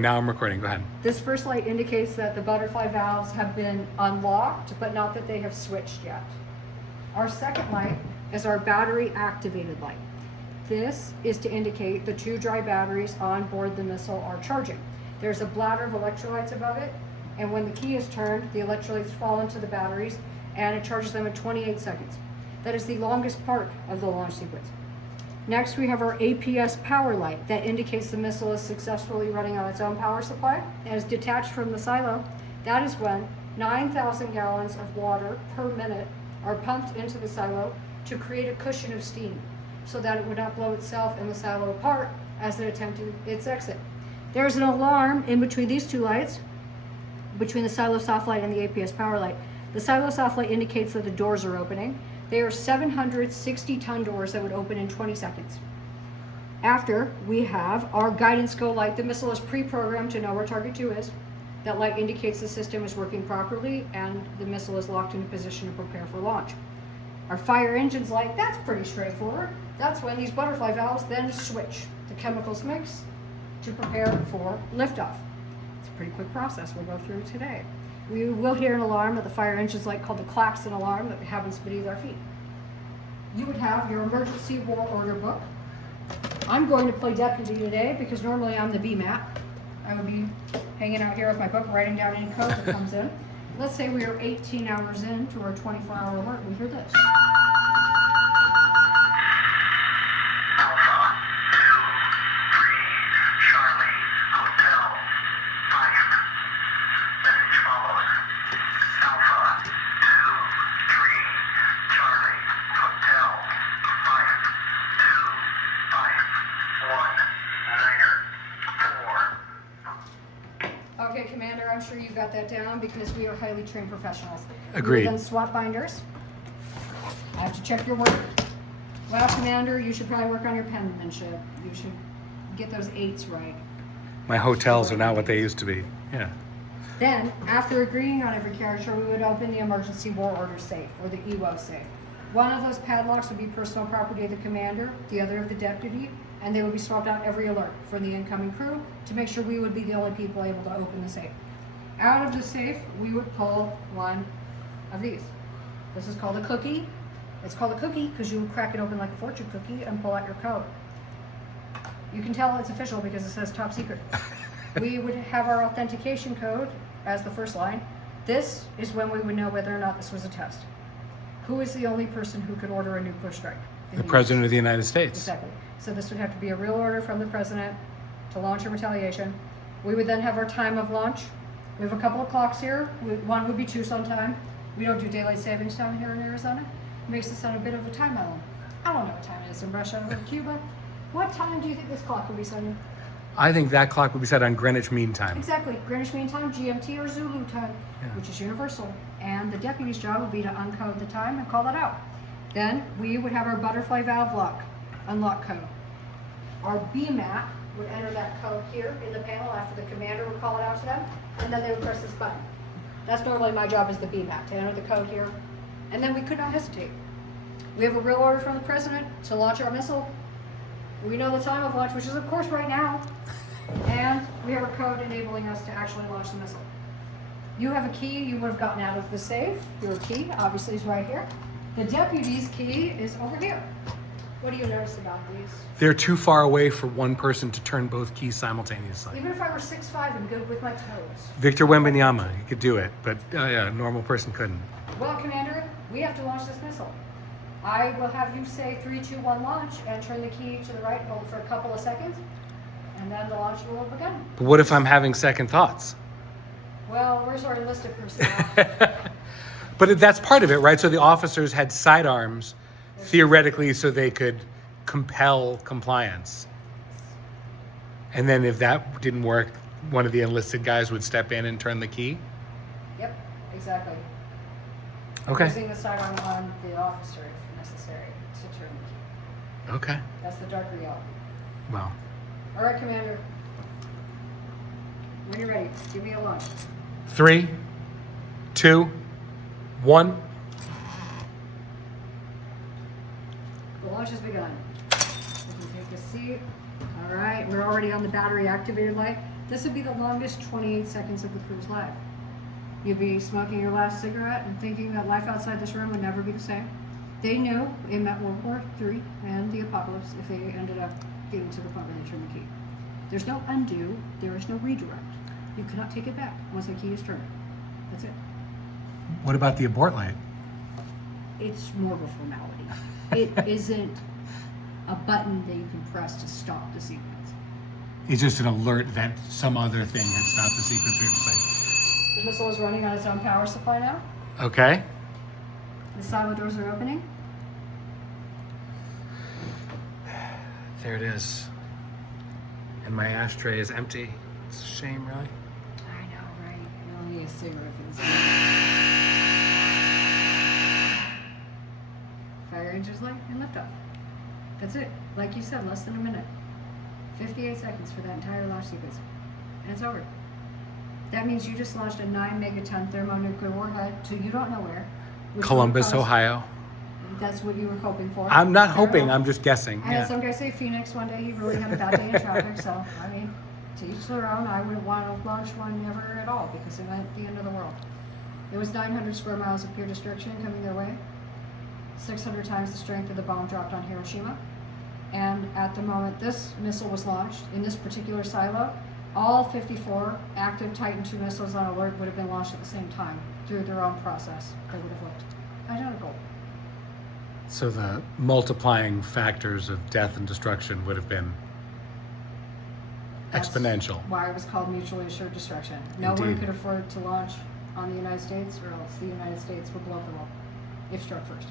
Now I'm recording. Go ahead. This first light indicates that the butterfly valves have been unlocked, but not that they have switched yet. Our second light is our battery activated light. This is to indicate the 2 dry batteries on board the missile are charging. There's a bladder of electrolytes above it, and when the key is turned, the electrolytes fall into the batteries and it charges them in 28 seconds. That is the longest part of the launch sequence. Next, we have our APS power light that indicates the missile is successfully running on its own power supply and is detached from the silo. That is when 9,000 gallons of water per minute are pumped into the silo to create a cushion of steam so that it would not blow itself and the silo apart as it attempted its exit. There's an alarm in between these 2 lights, between the silo soft light and the APS power light. The silo soft light indicates that the doors are opening. They are 760-ton doors that would open in 20 seconds. After, we have our guidance go light. The missile is pre-programmed to know where target 2 is. That light indicates the system is working properly and the missile is locked into position to prepare for launch. Our fire engines light, that's pretty straightforward. That's when these butterfly valves then switch. The chemicals mix to prepare for liftoff. It's a pretty quick process we'll go through today. We will hear an alarm at the fire engines light called the klaxon alarm that happens beneath our feet. You would have your emergency war order book. I'm going to play deputy today because normally I'm the BMAT. I would be hanging out here with my book, writing down any code that comes in. Let's say we are 18 hours into our 24-hour work. We hear this. Okay, Commander, I'm sure you got that down because we are highly trained professionals. Agreed. We will then swap binders. I have to check your work. Well, Commander, you should probably work on your penmanship. You should get those 8s right. My hotels are not what they used to be. Yeah. Then, after agreeing on every character, we would open the emergency war order safe, or the EWO safe. One of those padlocks would be personal property of the commander, the other of the deputy, and they would be swapped out every alert for the incoming crew to make sure we would be the only people able to open the safe. Out of the safe, we would pull one of these. This is called a cookie. It's called a cookie because you would crack it open like a fortune cookie and pull out your code. You can tell it's official because it says top secret. We would have our authentication code as the first line. This is when we would know whether or not this was a test. Who is the only person who could order a nuclear strike? The President of the United States. Exactly. So this would have to be a real order from the President to launch a retaliation. We would then have our time of launch. We have a couple of clocks here. One would be Tucson time. We don't do daylight savings time here in Arizona. It makes us sound a bit of a time island. I don't know what time it is in Russia or Cuba. What time do you think this clock would be, Sonia? I think that clock would be set on Greenwich Mean Time. Exactly. Greenwich Mean Time, GMT, or Zulu time, which is universal. And the deputy's job would be to uncode the time and call that out. Then we would have our butterfly valve unlock code. Our BMAT would enter that code here in the panel after the commander would call it out to them, and then they would press this button. That's normally my job as the BMAT, to enter the code here. And then we could not hesitate. We have a real order from the President to launch our missile. We know the time of launch, which is of course right now. And we have a code enabling us to actually launch the missile. You have a key you would have gotten out of the safe. Your key obviously is right here. The deputy's key is over here. What do you notice about these? They're too far away for one person to turn both keys simultaneously. Even if I were 6'5" and good with my toes. Victor Wembanyama, he could do it, but yeah, a normal person couldn't. Well, Commander, we have to launch this missile. I will have you say 3, 2, 1 launch and turn the key to the right, hold for a couple of seconds, and then the launch will begin. But what if I'm having second thoughts? Well, where's our enlisted personnel? But that's part of it, right? So the officers had sidearms, theoretically, so they could compel compliance. And then if that didn't work, one of the enlisted guys would step in and turn the key? Yep, exactly. Okay. Using the sidearm on the officer if necessary to turn the key. Okay. That's the dark reality. Well, All right, Commander. When you're ready, give me a launch. 3, 2, 1. The launch has begun. You can take a seat. All right, we're already on the battery activated light. This would be the longest 28 seconds of the crew's life. You'd be smoking your last cigarette and thinking that life outside this room would never be the same. They knew it meant World War III and the apocalypse if they ended up getting to the point where they turned the key. There's no undo, there is no redirect. You cannot take it back once the key is turned. That's it. What about the abort light? It's more of a formality. It isn't a button that you can press to stop the sequence. It's just an alert that some other thing had stopped the sequence previously. The missile is running on its own power supply now. Okay. The silo doors are opening. There it is. And my ashtray is empty. It's a shame, really. I know, right? You only need a cigarette for this. Fire engines light and liftoff. That's it. Like you said, less than a minute. 58 seconds for that entire launch sequence. And it's over. That means you just launched a 9 megaton thermonuclear warhead to you don't know where. which Columbus, would cause- Ohio. That's what you were hoping for. I'm not Fair hoping, enough. I'm just guessing. I had some guy say Phoenix one day. He really had a bad day in traffic. So, I mean, to each their own. I wouldn't want to launch one ever at all because it meant the end of the world. It was 900 square miles of pure destruction coming their way. 600 times the strength of the bomb dropped on Hiroshima. And at the moment this missile was launched, in this particular silo, all 54 active Titan II missiles on alert would have been launched at the same time through their own process. They would have looked identical. So the multiplying factors of death and destruction would have been That's exponential. Why it was called mutually assured destruction. No one Indeed. could afford to launch on the United States, or else the United States would blow up the world if struck first.